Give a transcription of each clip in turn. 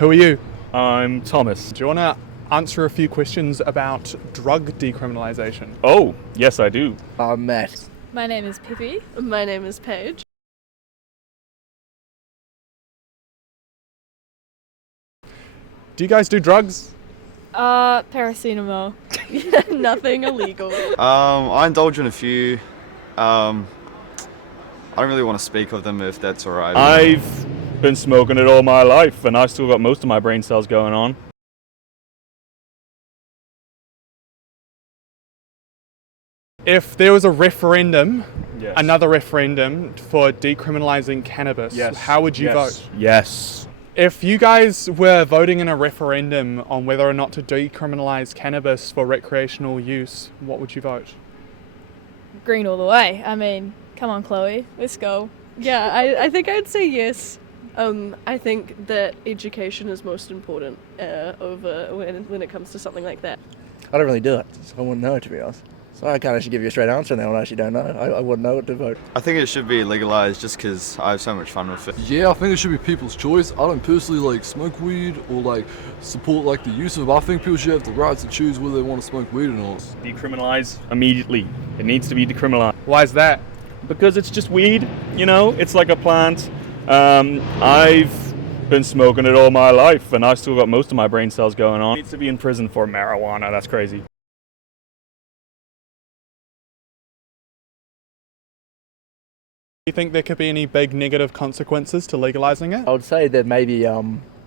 Who are you? I'm Thomas. Do you want to answer a few questions about drug decriminalisation? Oh, yes, I do. Matt. My name is Pippi. My name is Paige. Do you guys do drugs? Paracetamol. Nothing illegal. I indulge in a few. I don't really want to speak of them if that's alright. I've been smoking it all my life, and I've still got most of my brain cells going on. If there was a referendum, Yes. another referendum for decriminalising cannabis, Yes. how would you vote? Yes. If you guys were voting in a referendum on whether or not to decriminalise cannabis for recreational use, what would you vote? Green all the way. I mean, come on, Chloe. Let's go. Yeah, I think I'd say yes. I think that education is most important over when it comes to something like that. I don't really do it, so I wouldn't know, to be honest. So I can't actually give you a straight answer now, I actually don't know. I wouldn't know what to vote. I think it should be legalized just because I have so much fun with it. Yeah, I think it should be people's choice. I don't personally smoke weed or support the use of it. I think people should have the right to choose whether they want to smoke weed or not. Decriminalize immediately. It needs to be decriminalized. Why is that? Because it's just weed, it's like a plant. I've been smoking it all my life, and I've still got most of my brain cells going on. It needs to be in prison for marijuana. That's crazy. Do you think there could be any big negative consequences to legalising it? I would say that maybe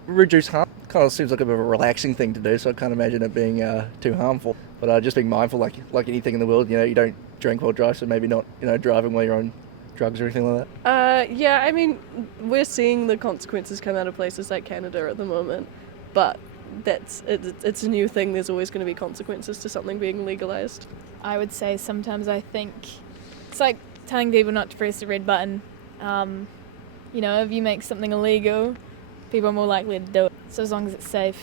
reduce harm. Kind of seems like a bit of a relaxing thing to do, so I can't imagine it being too harmful. But just being mindful, like anything in the world, you don't drink while drive, so maybe not, driving while you're on drugs or anything like that. Yeah, I mean, we're seeing the consequences come out of places like Canada at the moment, but it's a new thing. There's always going to be consequences to something being legalized. I would say sometimes I think it's like telling people not to press the red button. If you make something illegal, people are more likely to do it. So as long as it's safe,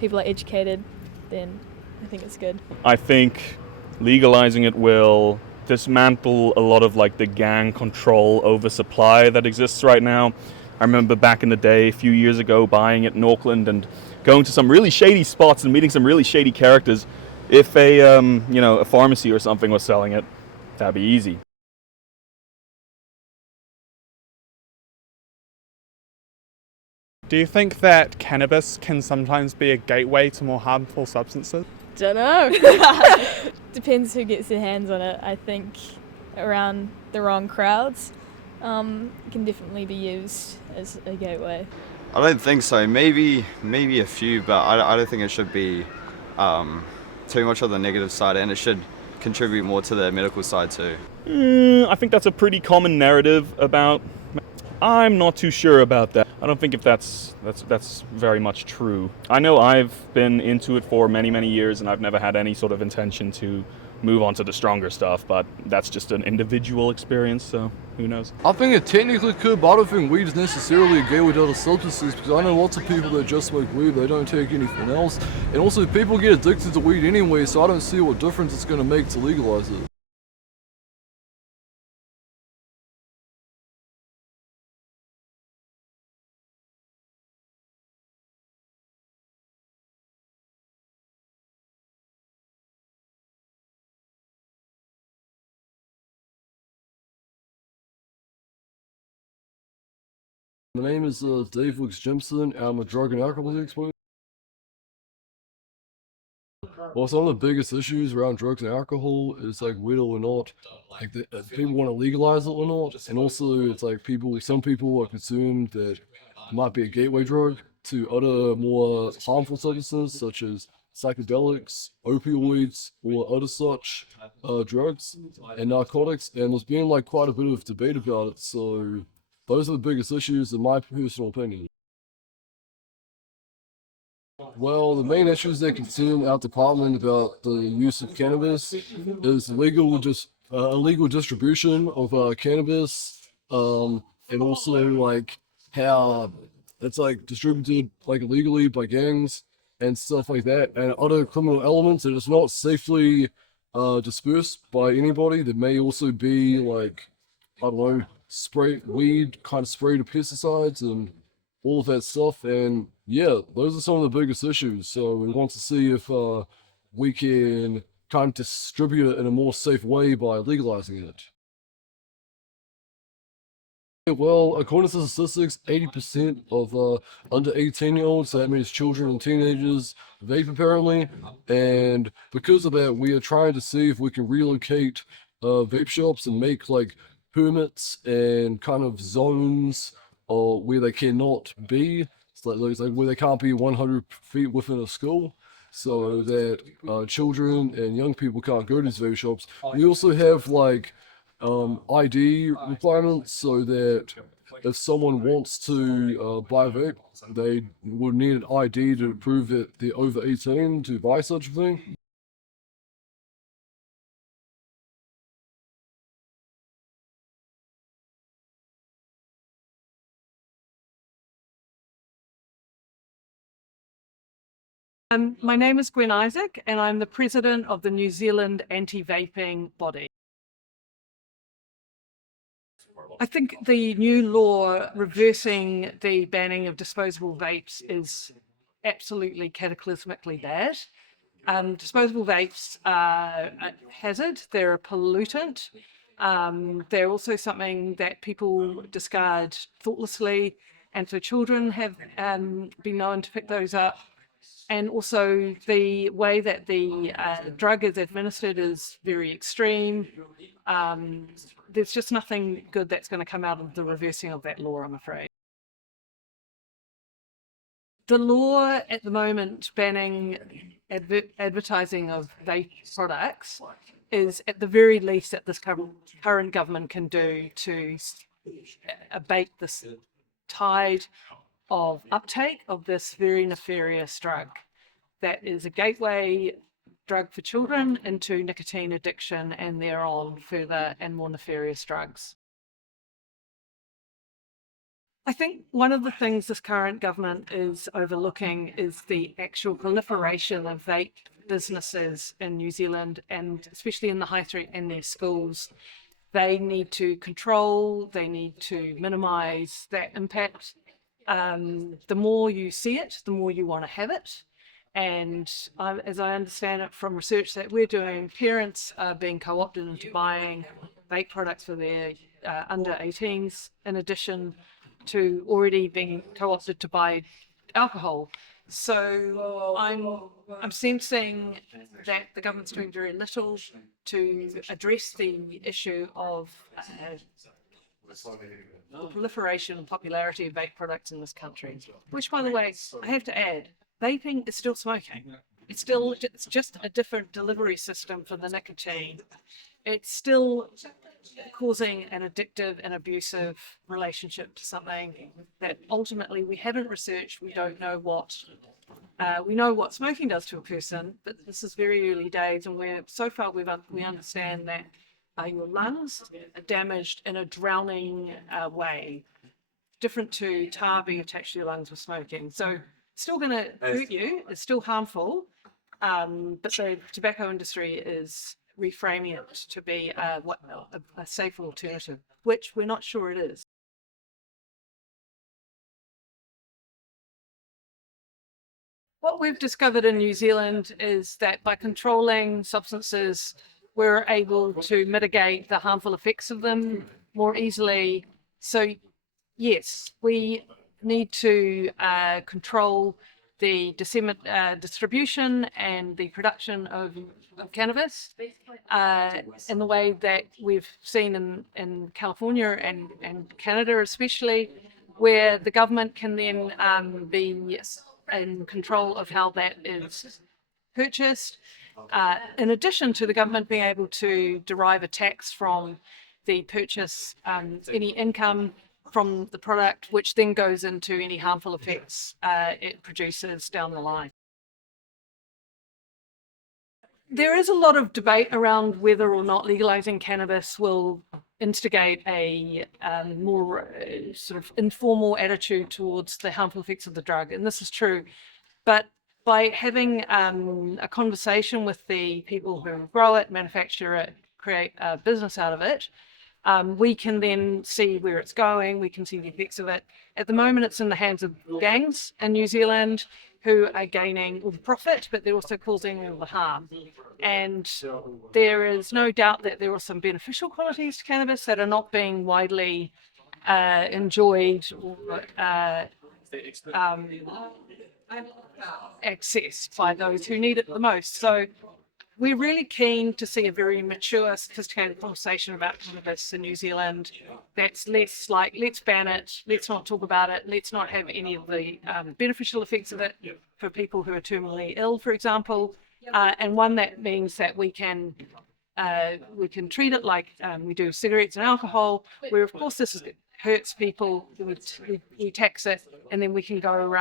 people are educated, then I think it's good. I think legalizing it will dismantle a lot of the gang control over supply that exists right now. I remember back in the day, a few years ago, buying it in Auckland and going to some really shady spots and meeting some really shady characters. If a pharmacy or something was selling it, that'd be easy. Do you think that cannabis can sometimes be a gateway to more harmful substances? Dunno. Depends who gets their hands on it. I think around the wrong crowds, it can definitely be used as a gateway. I don't think so. Maybe a few, but I don't think it should be too much on the negative side, and it should contribute more to the medical side too. I think that's a pretty common narrative about. I'm not too sure about that. I don't think if that's very much true. I know I've been into it for many, many years, and I've never had any sort of intention to move on to the stronger stuff, but that's just an individual experience, so who knows? I think it technically could, but I don't think weed is necessarily a gateway to other substances, because I know lots of people that just smoke weed, they don't take anything else. And also, people get addicted to weed anyway, so I don't see what difference it's going to make to legalize it. My name is Dave Wickes-Jimson, and I'm a drug and alcohol expert. Well, some of the biggest issues around drugs and alcohol is whether or not people want to legalize it or not, and also it's some people are concerned that it might be a gateway drug to other more harmful substances such as psychedelics, opioids, or other such drugs and narcotics. And there's been quite a bit of debate about it. So those are the biggest issues in my personal opinion. Well, the main issues that concern our department about the use of cannabis is illegal distribution of cannabis, and also how it's distributed illegally by gangs and stuff like that, and other criminal elements that is not safely dispersed by anybody. There may also be I don't know, weed kind of sprayed with pesticides and all of that stuff. And yeah, those are some of the biggest issues. So we want to see if we can kind of distribute it in a more safe way by legalizing it. Well, according to statistics, 80% of under 18-year-olds, so that means children and teenagers, vape apparently. And because of that, we are trying to see if we can relocate vape shops and make like permits and kind of zones where they cannot be. It's like where they can't be 100 feet within a school, so that children and young people can't go to these vape shops. We also have like ID requirements, so that if someone wants to buy a vape, they would need an ID to prove that they're over 18 to buy such a thing. My name is Gwen Isaac, and I'm the president of the New Zealand anti-vaping body. I think the new law reversing the banning of disposable vapes is absolutely cataclysmically bad. Disposable vapes are a hazard, they're a pollutant. They're also something that people discard thoughtlessly, and so children have been known to pick those up. And also the way that the drug is administered is very extreme. There's just nothing good that's going to come out of the reversing of that law, I'm afraid. The law at the moment banning advertising of vape products is at the very least that this current government can do to abate this tide of uptake of this very nefarious drug that is a gateway drug for children into nicotine addiction and thereon further and more nefarious drugs. I think one of the things this current government is overlooking is the actual proliferation of vape businesses in New Zealand, and especially in the high street and their schools. They need to control, they need to minimise that impact. The more you see it, the more you want to have it. And as I understand it from research that we're doing, parents are being co-opted into buying vape products for their under 18s, in addition to already being co-opted to buy alcohol. So I'm sensing that the government's doing very little to address the issue of the proliferation and popularity of vape products in this country. Which, by the way, I have to add, vaping is still smoking. It's just a different delivery system for the nicotine. It's still causing an addictive and abusive relationship to something that ultimately we haven't researched. We don't know what. We know what smoking does to a person, but this is very early days, and so far we understand that your lungs are damaged in a drowning way, different to tar being attached to your lungs with smoking. So it's still going to hurt you, it's still harmful, but the tobacco industry is reframing it to be a safer alternative, which we're not sure it is. What we've discovered in New Zealand is that by controlling substances, we're able to mitigate the harmful effects of them more easily. So yes, we need to control the distribution and the production of cannabis in the way that we've seen in California and Canada especially, where the government can then be in control of how that is purchased. In addition to the government being able to derive a tax from the purchase, any income from the product, which then goes into any harmful effects it produces down the line. There is a lot of debate around whether or not legalizing cannabis will instigate a more sort of informal attitude towards the harmful effects of the drug, and this is true. But by having a conversation with the people who grow it, manufacture it, create a business out of it, we can then see where it's going, we can see the effects of it. At the moment, it's in the hands of gangs in New Zealand who are gaining all the profit, but they're also causing all the harm. And there is no doubt that there are some beneficial qualities to cannabis that are not being widely enjoyed or accessed by those who need it the most. So we're really keen to see a very mature, sophisticated conversation about cannabis in New Zealand that's less like, let's ban it, let's not talk about it, let's not have any of the beneficial effects of it for people who are terminally ill, for example, and one that means that we can treat it like we do cigarettes and alcohol, where of course this hurts people, we tax it, and then we can go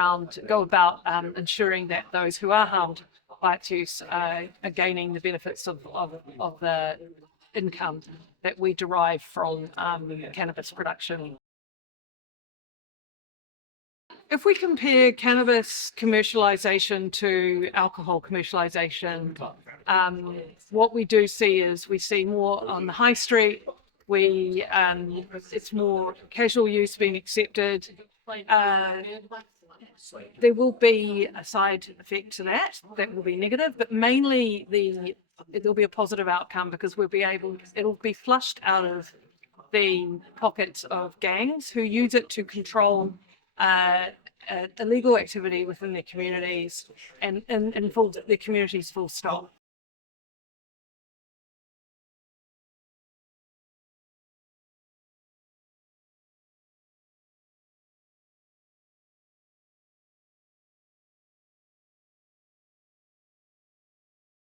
about ensuring that those who are harmed by its use are gaining the benefits of the income that we derive from cannabis production. If we compare cannabis commercialization to alcohol commercialization, what we do see is we see more on the high street. It's more casual use being accepted. There will be a side effect to that will be negative, but mainly there'll be a positive outcome because it'll be flushed out of the pockets of gangs who use it to control illegal activity within their communities and their communities full stop.